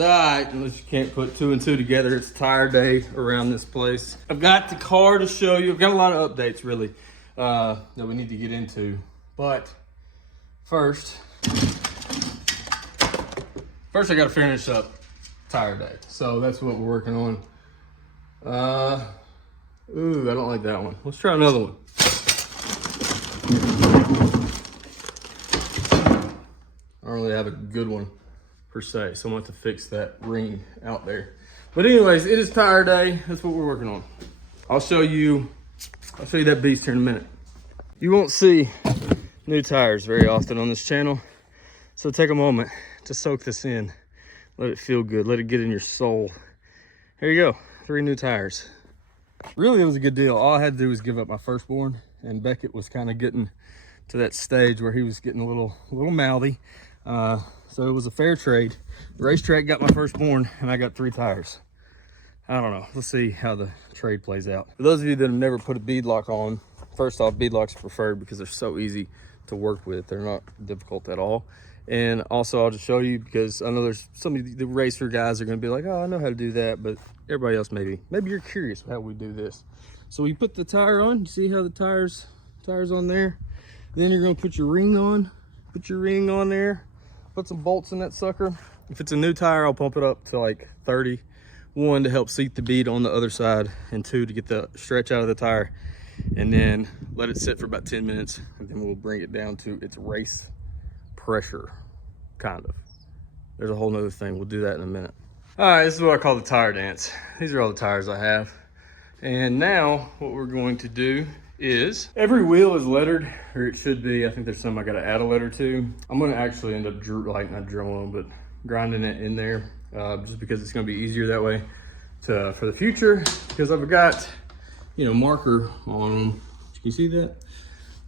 All right, unless you can't put two and two together, it's tire day around this place. I've got the car to show you. I've got a lot of updates really that we need to get into. But first I gotta finish up tire day. So that's what we're working on. Ooh, I don't like that one. Let's try another one. I don't really have a good one per se, so I'm going to have to fix that ring out there. But anyways, it is tire day. That's what we're working on. I'll show you that beast here in a minute. You won't see new tires very often on this channel, so take a moment to soak this in. Let it feel good. Let it get in your soul. Here you go. 3 new tires. Really, it was a good deal. All I had to do was give up my firstborn, and Beckett was kind of getting to that stage where he was getting a little mouthy. So it was a fair trade. The racetrack got my firstborn, and I got 3 tires. I don't know. Let's see how the trade plays out. For those of you that have never put a bead lock on, first off, bead locks are preferred because they're so easy to work with. They're not difficult at all. And also, I'll just show you because I know there's some of the racer guys are going to be like, oh, I know how to do that, but everybody else maybe you're curious how we do this. So you put the tire on. You see how the tires on there. Then you're going to put your ring on. Put your ring on there. Put some bolts in that sucker. If it's a new tire, I'll pump it up to like 30. 1 to help seat the bead on the other side, and 2 to get the stretch out of the tire, and then let it sit for about 10 minutes, and then we'll bring it down to its race pressure, kind of. There's a whole nother thing. We'll do that in a minute. All right, this is what I call the tire dance. These are all the tires I have. And now what we're going to do is every wheel is lettered, or it should be. I think there's some I got to add a letter to. I'm going to actually end up not drilling, but grinding it in there, just because it's going to be easier that way for the future, because I've got, marker on them. Can you see that?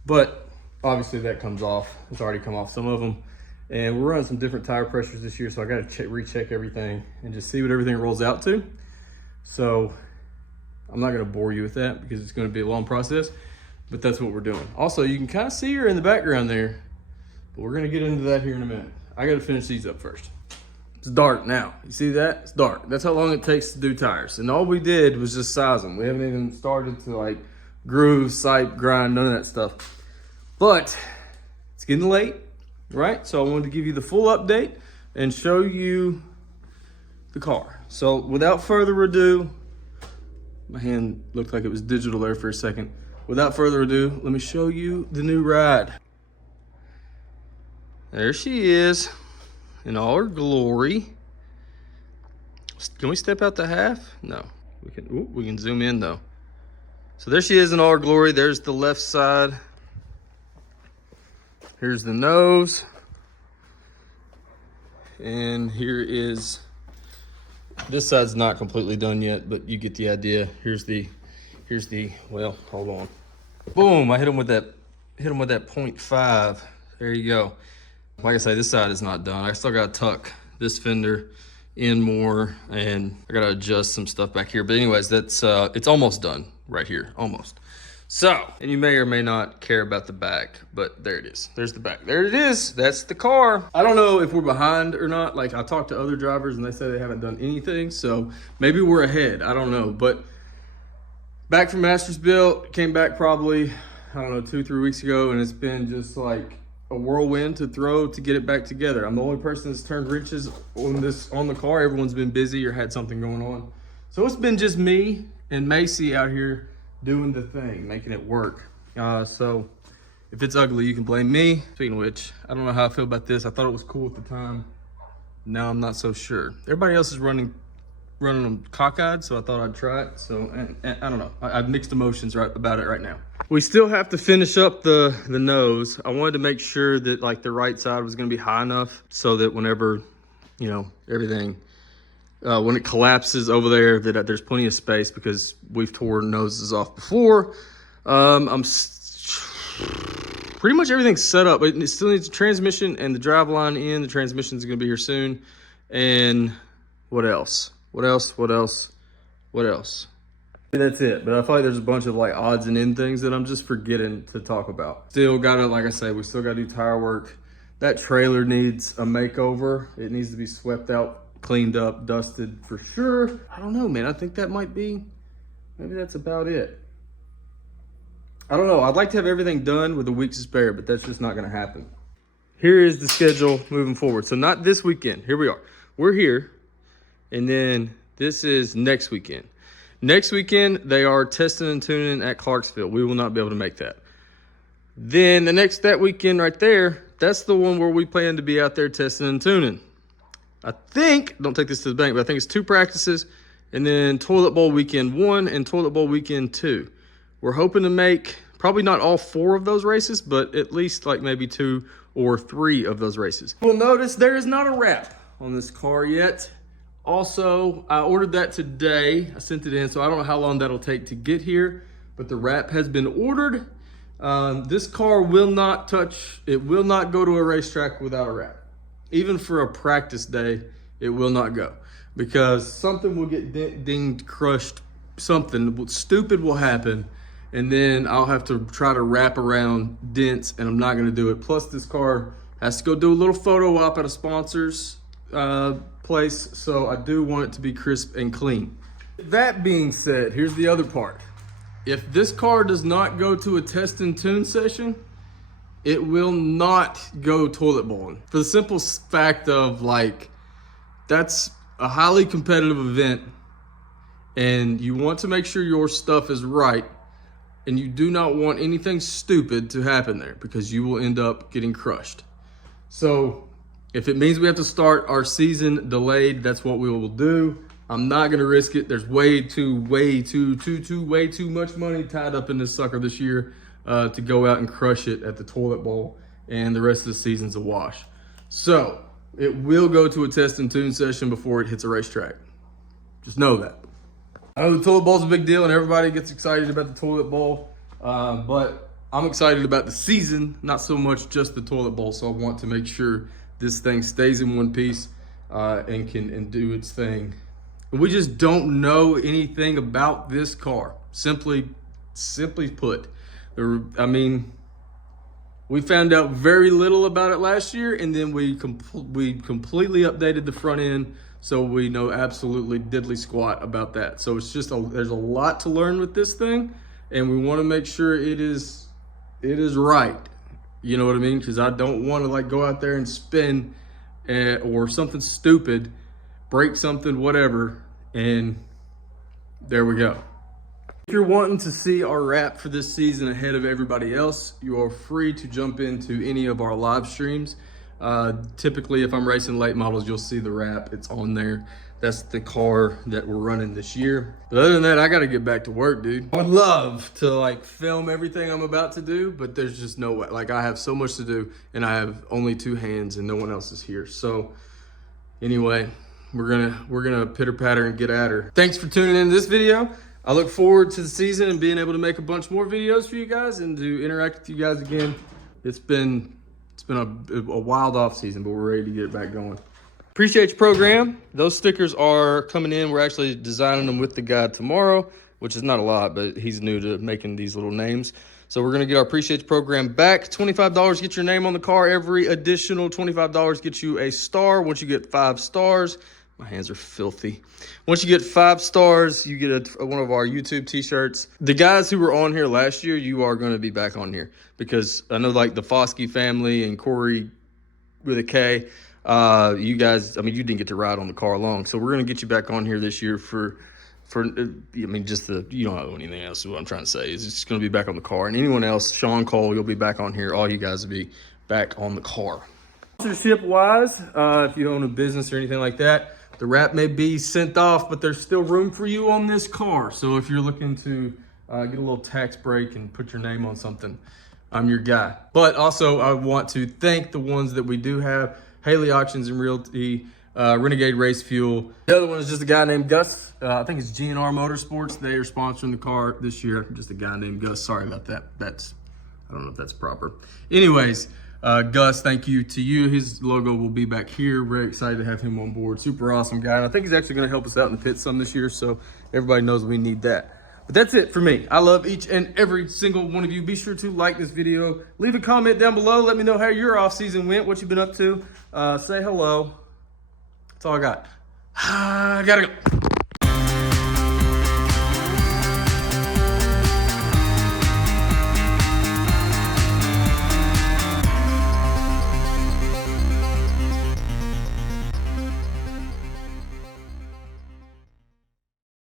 But obviously that comes off. It's already come off some of them. And we're running some different tire pressures this year, so I got to recheck everything and just see what everything rolls out to. So I'm not going to bore you with that because it's going to be a long process, but that's what we're doing. Also, you can kind of see her in the background there, but we're going to get into that here in a minute. I got to finish these up first. It's dark now. You see that? It's dark. That's how long it takes to do tires. And all we did was just size them. We haven't even started to like groove, sipe, grind, none of that stuff. But it's getting late, right? So I wanted to give you the full update and show you the car. So without further ado, my hand looked like it was digital there for a second. Without further ado, let me show you the new ride. There she is in all her glory. Can we step out to half? No, we can. Ooh, we can zoom in though. So there she is in all her glory. There's the left side. Here's the nose. And here is, this side's not completely done yet, but you get the idea. Here's the, well, hold on. Boom, I hit him with that 0.5. There you go. Like I say, this side is not done. I still got to tuck this fender in more, and I got to adjust some stuff back here. But anyways, that's it's almost done right here, almost. So, and you may or may not care about the back, but there it is. There's the back. There it is. That's the car. I don't know if we're behind or not. Like, I talked to other drivers and they say they haven't done anything. So maybe we're ahead. I don't know. But back from Mastersville, came back probably, I don't know, 2-3 weeks ago. And it's been just like a whirlwind to get it back together. I'm the only person that's turned wrenches on the car. Everyone's been busy or had something going on. So it's been just me and Macy out here doing the thing, making it work. So if it's ugly, you can blame me. Speaking of which, I don't know how I feel about this. I thought it was cool at the time. Now I'm not so sure. Everybody else is running them cockeyed, so I thought I'd try it. So and I don't know. I have mixed emotions about it right now. We still have to finish up the nose. I wanted to make sure that like the right side was going to be high enough so that whenever, everything, when it collapses over there, that there's plenty of space, because we've torn noses off before. Pretty much everything's set up, but it still needs a transmission and the drive line in. The transmission is going to be here soon. And what else? That's it. But I feel like there's a bunch of like odds and end things that I'm just forgetting to talk about. Still gotta, like I say, we still gotta do tire work. That trailer needs a makeover. It needs to be swept out cleaned up, dusted for sure. I don't know, man. I think that might be, maybe that's about it. I don't know. I'd like to have everything done with a week to spare, but that's just not going to happen. Here is the schedule moving forward. So not this weekend. Here we are. We're here. And then this is next weekend. Next weekend, they are testing and tuning at Clarksville. We will not be able to make that. Then that weekend right there, that's the one where we plan to be out there testing and tuning. I think, don't take this to the bank, but I think it's 2 practices and then Toilet Bowl weekend 1 and Toilet Bowl weekend 2. We're hoping to make probably not all 4 of those races, but at least like maybe 2 or 3 of those races. You'll notice there is not a wrap on this car yet. Also, I ordered that today. I sent it in, so I don't know how long that'll take to get here, but the wrap has been ordered. This car will not touch, it will not go to a racetrack without a wrap. Even for a practice day, it will not go because something will get dinged, crushed, something stupid will happen, and then I'll have to try to wrap around dents, and I'm not gonna do it. Plus, this car has to go do a little photo op at a sponsor's place, so I do want it to be crisp and clean. That being said, here's the other part. If this car does not go to a test and tune session, it will not go toilet bowling. For the simple fact of like, that's a highly competitive event and you want to make sure your stuff is right and you do not want anything stupid to happen there because you will end up getting crushed. So if it means we have to start our season delayed, that's what we will do. I'm not gonna risk it. There's way too much money tied up in this sucker this year to go out and crush it at the Toilet Bowl, and the rest of the season's a wash. So it will go to a test and tune session before it hits a racetrack. Just know that. I know the Toilet Bowl's a big deal and everybody gets excited about the Toilet Bowl, but I'm excited about the season, not so much just the Toilet Bowl. So I want to make sure this thing stays in one piece and can do its thing. We just don't know anything about this car. Simply put, I mean, we found out very little about it last year, and then we completely updated the front end, so we know absolutely diddly squat about that. So it's just there's a lot to learn with this thing, and we want to make sure it is right. You know what I mean? Because I don't want to like go out there and spin or something stupid, break something, whatever, and there we go. If you're wanting to see our wrap for this season ahead of everybody else, you are free to jump into any of our live streams. Typically, if I'm racing late models, you'll see the wrap. It's on there. That's the car that we're running this year. But other than that, I got to get back to work, dude. I would love to like film everything I'm about to do, but there's just no way. Like I have so much to do and I have only 2 hands and no one else is here. So anyway, we're gonna pitter patter and get at her. Thanks for tuning in to this video. I look forward to the season and being able to make a bunch more videos for you guys and to interact with you guys again. It's been a wild off season, but we're ready to get it back going. Appreciate your program. Those stickers are coming in. We're actually designing them with the guy tomorrow, which is not a lot, but he's new to making these little names. So we're gonna get our Appreciate Your program back. $25 get your name on the car. Every additional $25 gets you a star. Once you get 5 stars, my hands are filthy. Once you get 5 stars, you get one of our YouTube t-shirts. The guys who were on here last year, you are gonna be back on here because I know like the Foskey family and Corey with a K, you guys, I mean, you didn't get to ride on the car long. So we're going to get you back on here this year for, I mean, just you don't know anything else. What I'm trying to say is it's going to be back on the car. And anyone else, Sean Cole, you'll be back on here. All you guys will be back on the car. Sponsorship wise, if you own a business or anything like that, the wrap may be sent off, but there's still room for you on this car. So if you're looking to get a little tax break and put your name on something, I'm your guy. But also I want to thank the ones that we do have: Haley Auctions and Realty, Renegade Race Fuel. The other one is just a guy named Gus. I think it's GNR Motorsports. They are sponsoring the car this year. Just a guy named Gus. Sorry about that. I don't know if that's proper. Anyways, Gus, thank you to you. His logo will be back here. Very excited to have him on board. Super awesome guy. And I think he's actually going to help us out in the pit some this year. So everybody knows we need that. But that's it for me. I love each and every single one of you. Be sure to like this video. Leave a comment down below. Let me know how your off season went, what you've been up to. Say hello. That's all I got. I gotta go.